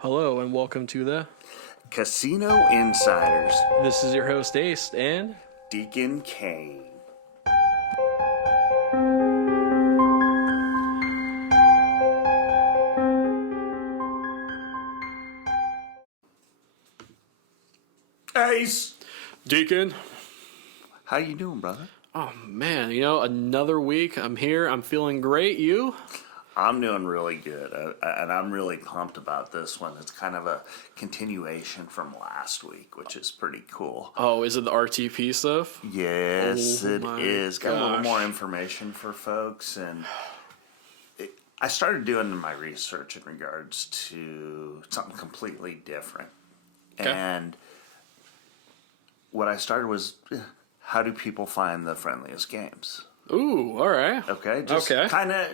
Hello and welcome to the. Casino Insiders, This is your host Ace and Deacon Kaine. Ace, Deacon. how you doing, brother? Oh man, another week. I'm here. I'm feeling great. You? I'm doing really good, and I'm really pumped about this one. It's kind of a continuation from last week, which is pretty cool. Oh, is it the RTP stuff? Yes, Oh it my is. Got a little gosh. more information for folks, and I started doing my research in regards to something completely different. Okay. And what I started was, how do people find the friendliest games? Ooh, all right. Okay, just Okay. kind of,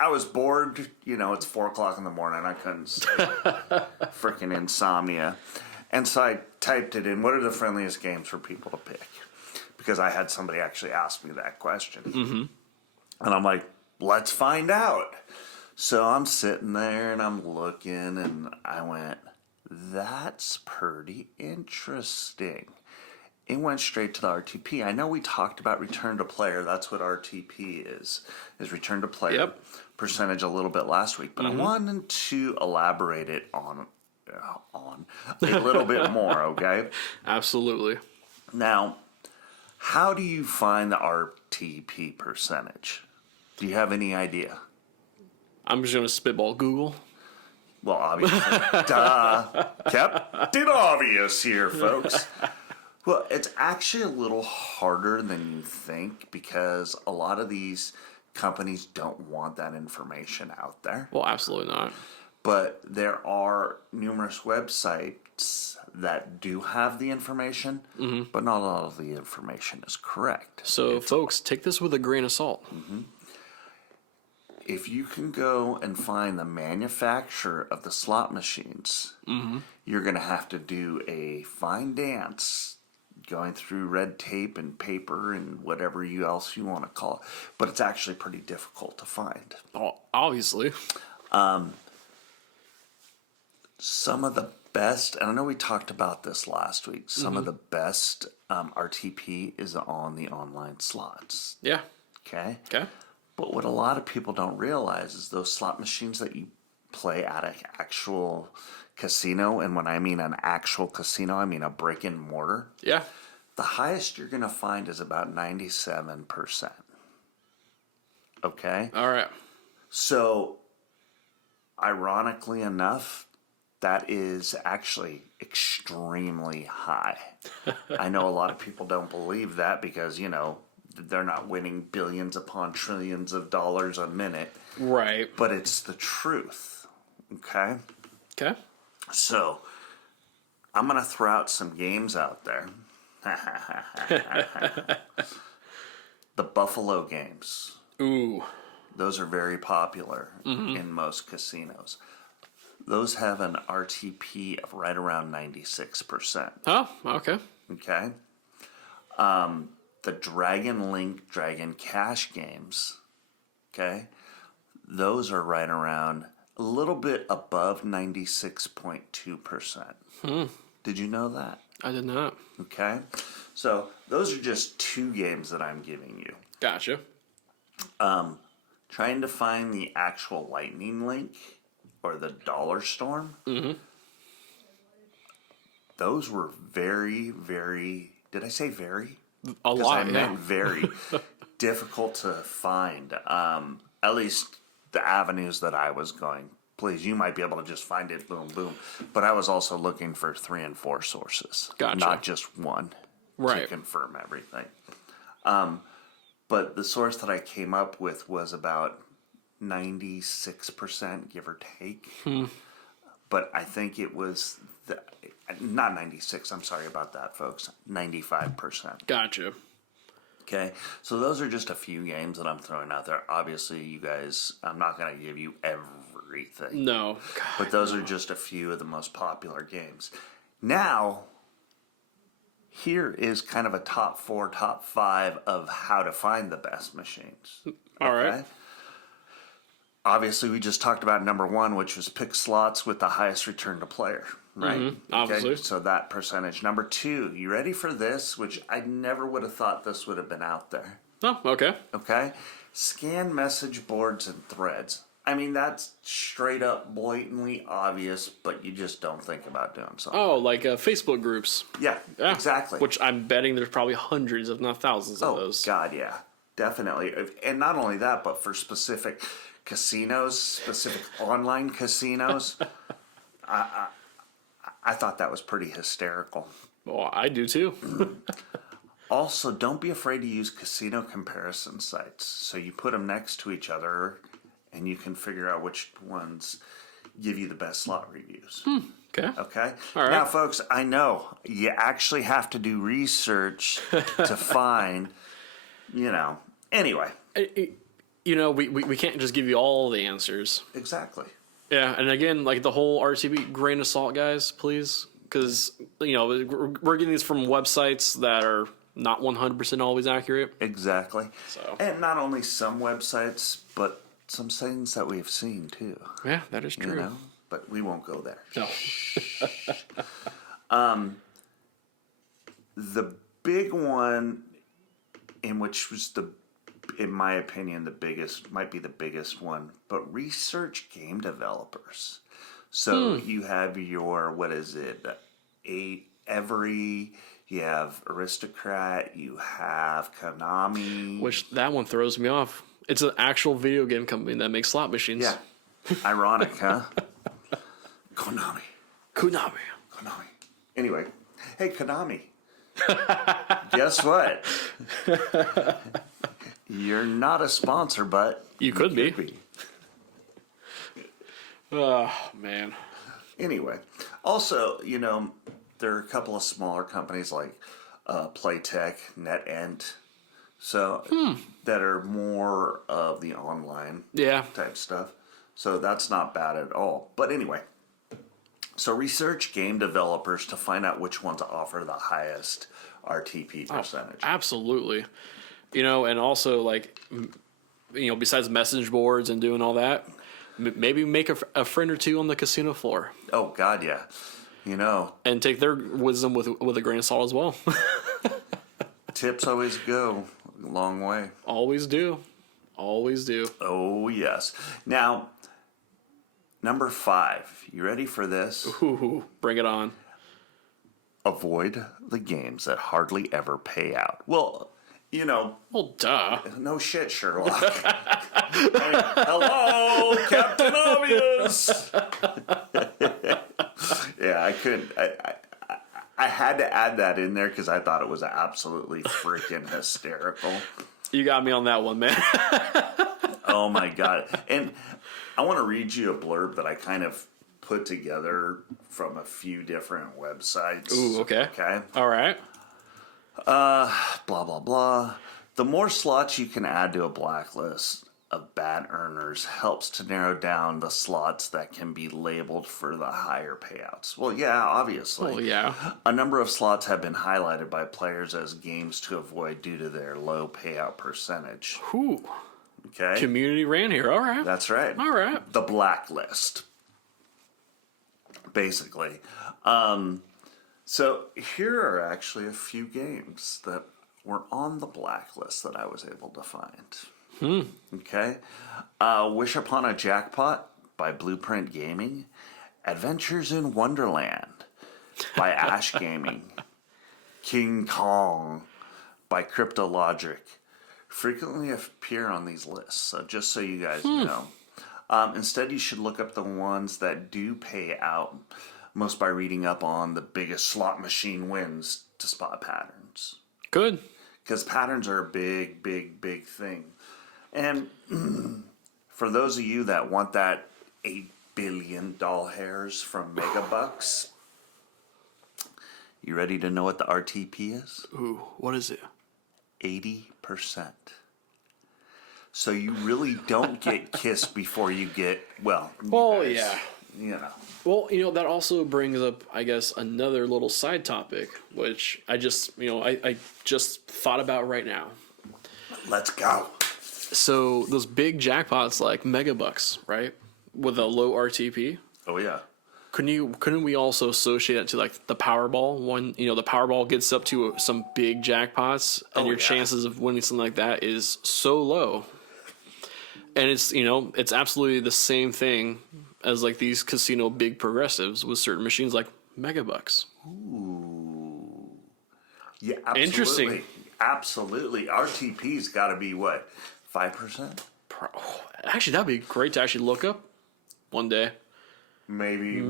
I was bored. It's 4:00 in the morning. I couldn't sleep. Freaking insomnia. And so I typed it in. What are the friendliest games for people to pick? Because I had somebody actually ask me that question. Mm-hmm. And I'm like, let's find out. So I'm sitting there and I'm looking and I went, that's pretty interesting. It went straight to the RTP. I know we talked about return to player. That's what RTP is return to player Yep. percentage a little bit last week. But I wanted to elaborate it on a little bit more, okay? Absolutely. Now, how do you find the RTP percentage? Do you have any idea? I'm just gonna spitball Google. Well, obviously, duh. Captain Obvious here, folks. Well, it's actually a little harder than you think because a lot of these companies don't want that information out there. Well, absolutely not. But there are numerous websites that do have the information, but not all of the information is correct. So, folks, take this with a grain of salt. If you can go and find the manufacturer of the slot machines, you're going to have to do a fine dance going through red tape and paper and whatever else you want to call it. But it's actually pretty difficult to find. Oh, obviously. Some of the best, and I know we talked about this last week, some of the best RTP is on the online slots. Yeah. Okay? Okay. But what a lot of people don't realize is those slot machines that you play at an actual casino, and when I mean an actual casino, I mean a brick and mortar. Yeah. The highest you're going to find is about 97%. Okay? All right. So, ironically enough, that is actually extremely high. I know a lot of people don't believe that because, they're not winning billions upon trillions of dollars a minute. Right. But it's the truth. Okay? Okay. So, I'm going to throw out some games out there. The Buffalo games. Ooh. Those are very popular in most casinos. Those have an RTP of right around 96%. Oh, okay. Okay? The Dragon Link, Dragon Cash games, okay? Those are right around a little bit above 96.2%. Did you know that? I did not. Okay? So those are just two games that I'm giving you. Gotcha. Trying to find the actual Lightning Link or the Dollar Storm. Those were very, very, did I say very? A lot, I meant very difficult to find. At least the avenues that I was going. Please, you might be able to just find it, boom, boom. But I was also looking for 3 and 4 sources. Gotcha. Not just one. Right. To confirm everything. But the source that I came up with was about 96%, give or take. But I think it was, not 96, I'm sorry about that, folks. 95%. Gotcha. Okay, so those are just a few games that I'm throwing out there. Obviously, you guys, I'm not going to give you everything. No. God, But those are just a few of the most popular games. Now, here is kind of a top 4, top 5 of how to find the best machines. All right. obviously we just talked about number one, which was pick slots with the highest return to player, right? obviously. Okay, so that percentage. Number two, you ready for this? Which I never would have thought this would have been out there. Oh, okay. Okay, scan message boards and threads. I mean, that's straight up blatantly obvious, but you just don't think about doing something. Oh, like Facebook groups. Yeah, Yeah, exactly. Which I'm betting there's probably hundreds, if not thousands, of those. God, yeah, definitely. And not only that, but for specific casinos, specific online casinos, I thought that was pretty hysterical. Well, I do too. Also, don't be afraid to use casino comparison sites. So you put them next to each other, and you can figure out which ones give you the best slot reviews. Okay. Okay? All right. Now, folks, I know you actually have to do research to find, anyway. We can't just give you all the answers. Exactly. Yeah, and again, like the whole RTB, grain of salt, guys, please. Because, we're getting these from websites that are not 100% always accurate. Exactly. So. And not only some websites, but some things that we've seen too. Yeah, that is true. But we won't go there. No. The big one, which was in my opinion, might be the biggest one, but research game developers. So you have your, Every, you have Aristocrat, you have Konami. Which, that one throws me off. It's an actual video game company that makes slot machines. Yeah. Ironic, huh? Konami. Anyway, hey, Konami. Guess what? You're not a sponsor, but You could be. Oh, man. Anyway, also, there are a couple of smaller companies like Playtech, NetEnt, so that are more of the online type stuff. So that's not bad at all. But anyway, so research game developers to find out which ones offer the highest RTP percentage. Absolutely. And also, besides message boards and doing all that, maybe make a friend or two on the casino floor. Oh, God, yeah. And take their wisdom with a grain of salt as well. Tips always go a long way. Always do. Always do. Oh, yes. Now, number 5. You ready for this? Ooh, bring it on. Avoid the games that hardly ever pay out. Well, Well, duh. no shit, Sherlock. Hello, Captain Obvious. Yeah, I couldn't. I had to add that in there because I thought it was absolutely freaking hysterical. You got me on that one, man. Oh my God. And I want to read you a blurb that I kind of put together from a few different websites. Ooh, okay. Okay. All right. Blah, blah, blah. The more slots you can add to a blacklist of bad earners helps to narrow down the slots that can be labeled for the higher payouts. Well, yeah, obviously. Well, yeah. A number of slots have been highlighted by players as games to avoid due to their low payout percentage. Ooh. Okay? Community ran here. All right. That's right. All right. The blacklist. Basically. So here are actually a few games that were on the blacklist that I was able to find. Okay. Wish Upon a Jackpot by Blueprint Gaming. Adventures in Wonderland by Ash Gaming. King Kong by Cryptologic. Frequently appear on these lists, so just so you guys know. Instead, you should look up the ones that do pay out, most by reading up on the biggest slot machine wins to spot patterns. Good. Because patterns are a big, big, big thing. And for those of you that want that $8 billion hairs from Megabucks, you ready to know what the RTP is? Ooh, what is it? 80%. So you really don't get kissed before you get, well, yeah. Well, that also brings up, I guess, another little side topic, which I just, I just thought about right now. Let's go. So those big jackpots like Megabucks, right? With a low RTP. Oh yeah. Couldn't we also associate it to like the Powerball? When the Powerball gets up to some big jackpots, and your chances of winning something like that is so low. And it's absolutely the same thing as like these casino big progressives with certain machines like Megabucks. Ooh. Yeah, absolutely. Interesting. Absolutely. RTP's got to be what, 5%? Actually, that'd be great to actually look up one day. Maybe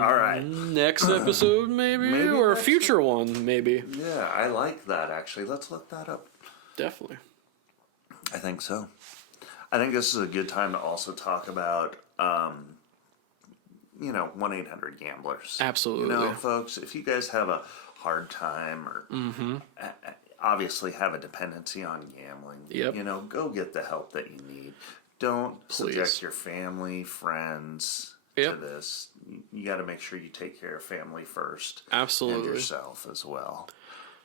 all right. Next episode, maybe or a future one, maybe. Yeah, I like that actually. Let's look that up. Definitely. I think so. I think this is a good time to also talk about 1-800-GAMBLERS. Absolutely. Folks, if you guys have a hard time or obviously have a dependency on gambling, Yep. go get the help that you need. Don't subject your family, friends to this. You got to make sure you take care of family first. Absolutely. And yourself as well.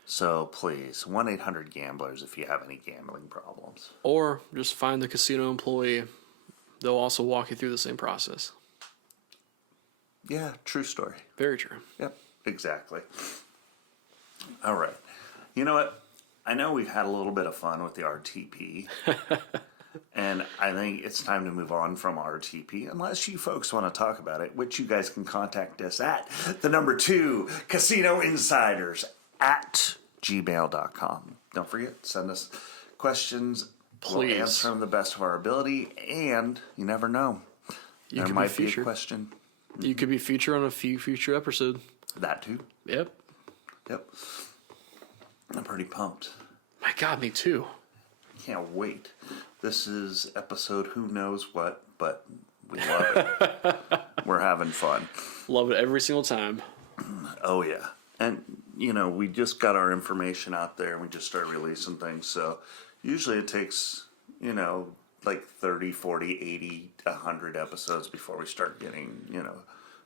So please, 1-800-GAMBLERS if you have any gambling problems. Or just find the casino employee. They'll also walk you through the same process. Yeah, true story. Very true. Yep, exactly. All right. You know what? I know we've had a little bit of fun with the RTP. And I think it's time to move on from RTP, unless you folks want to talk about it, which you guys can contact us at the number 2 Casino Insiders at gmail.com. Don't forget, send us questions. Please. We'll answer them the best of our ability, and you never know. There might be a question. You could be featured on a future episode. That too. Yep. I'm pretty pumped. My God, me too. Can't wait. This is episode who knows what, but we love it. We're having fun. Love it every single time. Oh, yeah. And, we just got our information out there and we just started releasing things. So usually it takes, like 30, 40, 80, 100 episodes before we start getting,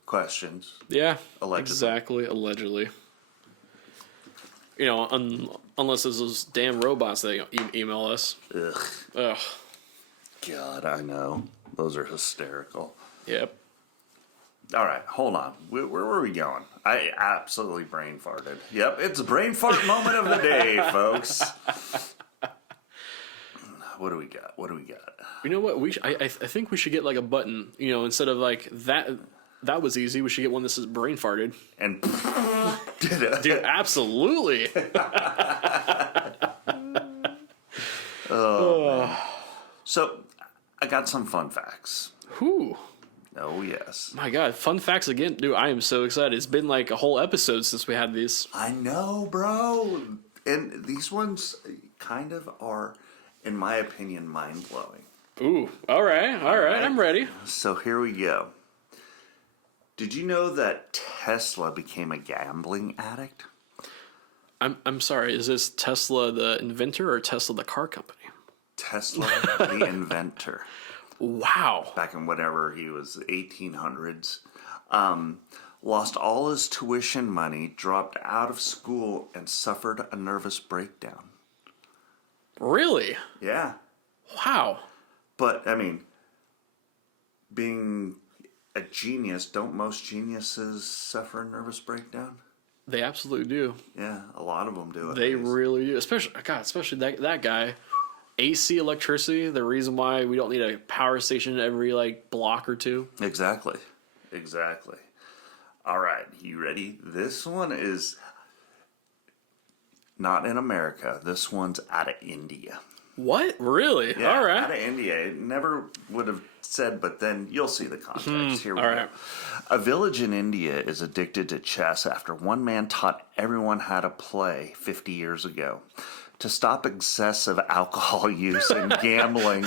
questions. Yeah, Allegedly. exactly. Allegedly. Unless it's those damn robots that email us. Ugh. God, I know. Those are hysterical. Yep. All right, hold on. Where were we going? I absolutely brain farted. Yep, it's a brain fart moment of the day, folks. What do we got? You know what? I think we should get like a button. Instead of like that. That was easy. We should get one that says brain farted. And dude, absolutely. So, I got some fun facts. Whew. Oh, yes. My God, fun facts again. Dude, I am so excited. It's been like a whole episode since we had these. I know, bro. And these ones kind of are, in my opinion, mind-blowing. Ooh, all right. I'm ready. So here we go. Did you know that Tesla became a gambling addict? I'm sorry. Is this Tesla the inventor or Tesla the car company? Tesla the inventor. Wow. Back in whatever he was, 1800s. Lost all his tuition money, dropped out of school, and suffered a nervous breakdown. Really? Yeah. Wow. But, being a genius, don't most geniuses suffer a nervous breakdown? They absolutely do. Yeah, a lot of them do it. They really do. Especially that guy. AC electricity, the reason why we don't need a power station every block or two. Exactly. All right, you ready? This one is not in America. This one's out of India. What? Really? Yeah, all right. Out of India. It never would have said, but then you'll see the context. Here we all go. right. A village in India is addicted to chess after one man taught everyone how to play 50 years ago. To stop excessive alcohol use and gambling,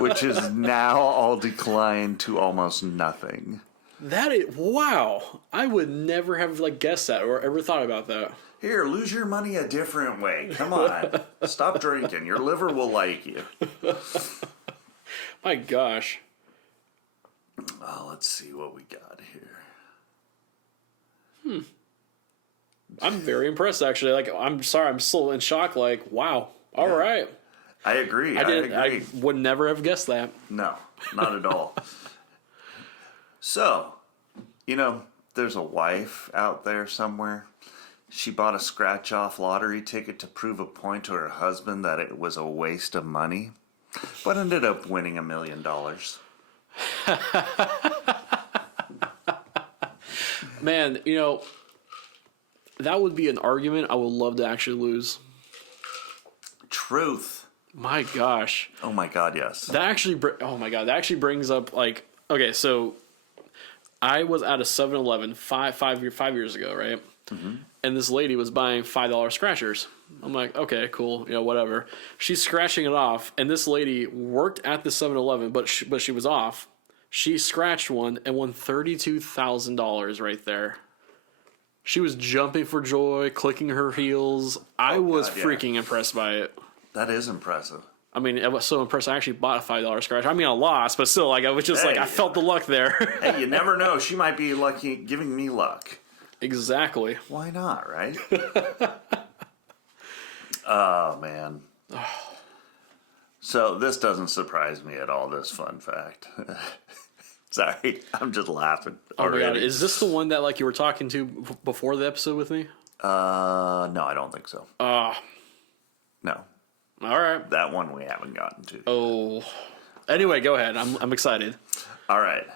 which is now all declined to almost nothing. That is wow! I would never have guessed that or ever thought about that. Here, lose your money a different way. Come on, stop drinking. Your liver will like you. My gosh. Oh, let's see what we got here. I'm very impressed, actually. I'm sorry, I'm still in shock. Wow. All right. I agree. I would never have guessed that. No, not at all. So, there's a wife out there somewhere. She bought a scratch-off lottery ticket to prove a point to her husband that it was a waste of money, but ended up winning $1 million. Man, that would be an argument I would love to actually lose. Truth. My gosh. Oh my God, yes. That actually brings up okay, so I was at a 7-Eleven five years ago, right? Mm-hmm. And this lady was buying $5 scratchers. I'm like, okay, cool, whatever. She's scratching it off, and this lady worked at the 7-Eleven, but she was off. She scratched one and won $32,000 right there. She was jumping for joy, clicking her heels. I was freaking impressed by it. That is impressive. I mean, I was so impressed. I actually bought a $5 scratch. I mean, I lost, but still, I was just I felt the luck there. Hey, you never know. She might be lucky, giving me luck. Exactly. Why not, right? Oh, man. So this doesn't surprise me at all, this fun fact. Sorry, I'm just laughing already. Oh my God, is this the one that you were talking to before the episode with me? No, I don't think so. No. All right. That one we haven't gotten to. Oh. Anyway, go ahead. I'm excited. All right.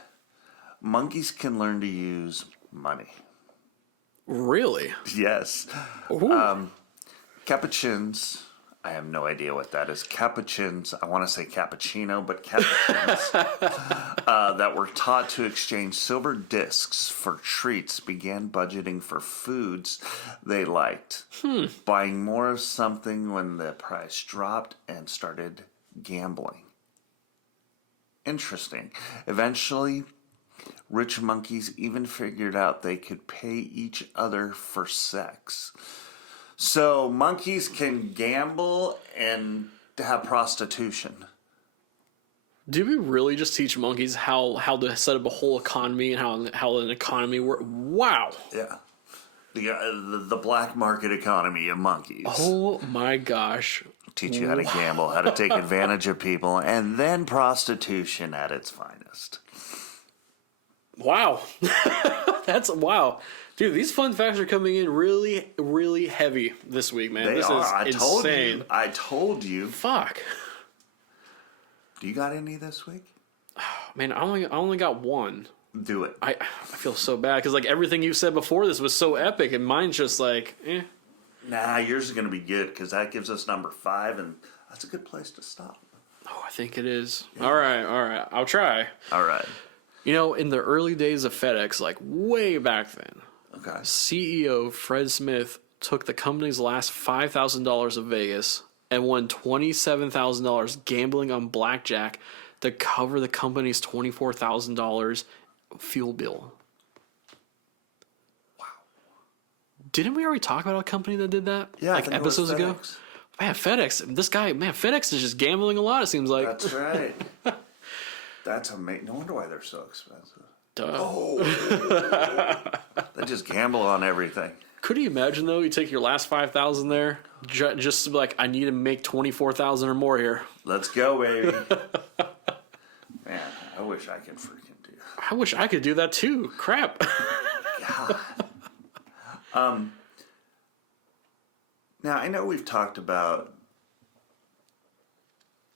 Monkeys can learn to use money. Really? Yes. Capuchins. I have no idea what that is. Capuchins. I want to say cappuccino, but capuchins that were taught to exchange silver discs for treats began budgeting for foods they liked, buying more of something when the price dropped, and started gambling. Interesting. Eventually, rich monkeys even figured out they could pay each other for sex. So monkeys can gamble and have prostitution. Did we really just teach monkeys how to set up a whole economy and how an economy works? Wow. Yeah. The black market economy of monkeys. Oh my gosh. Teach you how to gamble, how to take advantage of people, and then prostitution at its finest. Wow. That's wow. Dude, these fun facts are coming in really, really heavy this week, man. This is insane. I told you. Fuck. Do you got any this week? Man, I only got one. Do it. I feel so bad because everything you said before this was so epic, and mine's just eh. Nah, yours is gonna be good because that gives us number 5, and that's a good place to stop. Oh, I think it is. Yeah. All right. I'll try. All right. In the early days of FedEx, way back then. Okay. CEO Fred Smith took the company's last $5,000 of Vegas and won $27,000 gambling on blackjack to cover the company's $24,000 fuel bill. Wow. Didn't we already talk about a company that did that? Yeah, episodes ago? Man, FedEx. This guy, FedEx is just gambling a lot, it seems like. That's right. That's amazing. No wonder why they're so expensive. Duh. Oh. They just gamble on everything. Could you imagine though? You take your last 5,000 there, just to be I need to make 24,000 or more here. Let's go, baby. Man, I wish I could freaking do that. I wish I could do that too. Crap. God. Now I know we've talked about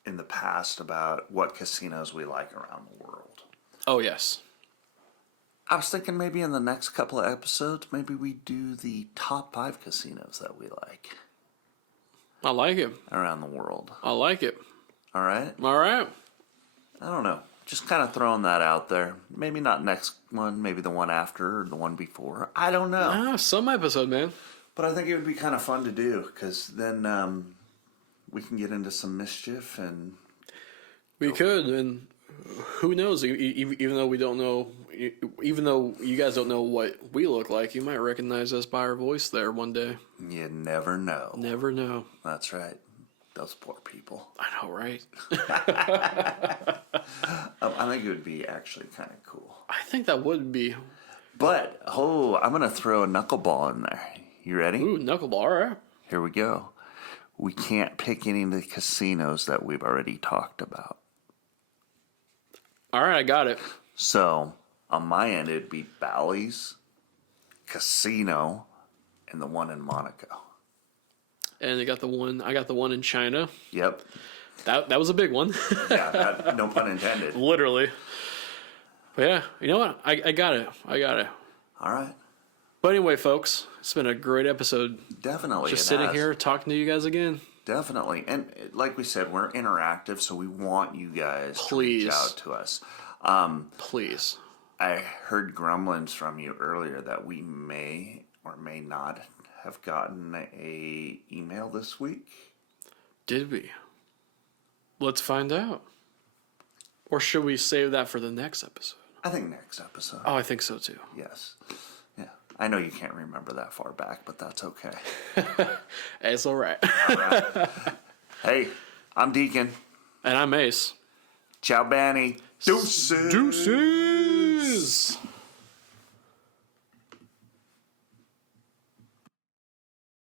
in the past about what casinos we like around the world. Oh yes. I was thinking maybe in the next couple of episodes, maybe we do the top 5 casinos that we like. I like it. Around the world. I like it. All right? All right. I don't know. Just kind of throwing that out there. Maybe not next one, maybe the one after or the one before. I don't know. Some episode, man. But I think it would be kind of fun to do because then we can get into some mischief and... We could, and who knows? Even though we don't know... Even though you guys don't know what we look like, you might recognize us by our voice there one day. You never know. Never know. That's right. Those poor people. I know, right? I think it would be actually kind of cool. I think that would be. But, I'm going to throw a knuckleball in there. You ready? Ooh, knuckleball, all right. Here we go. we can't pick any of the casinos that we've already talked about. All right, I got it. So, on my end, it'd be Bally's, Casino, and the one in Monaco. And I got the one in China. Yep. That was a big one. Yeah, no pun intended. Literally. But yeah, you know what? I got it. All right. But anyway, folks, it's been a great episode. Definitely. Just sitting here talking to you guys again. Definitely. And like we said, we're interactive, so we want you guys to reach out to us. Please. I heard grumblings from you earlier that we may or may not have gotten a email this week. Did we? Let's find out. Or should we save that for the next episode? I think next episode. Oh, I think so too. Yes. Yeah. I know you can't remember that far back, but that's okay. It's all right. All right. Hey, I'm Deacon. And I'm Ace. Ciao, Banny. Deuces. Deuces.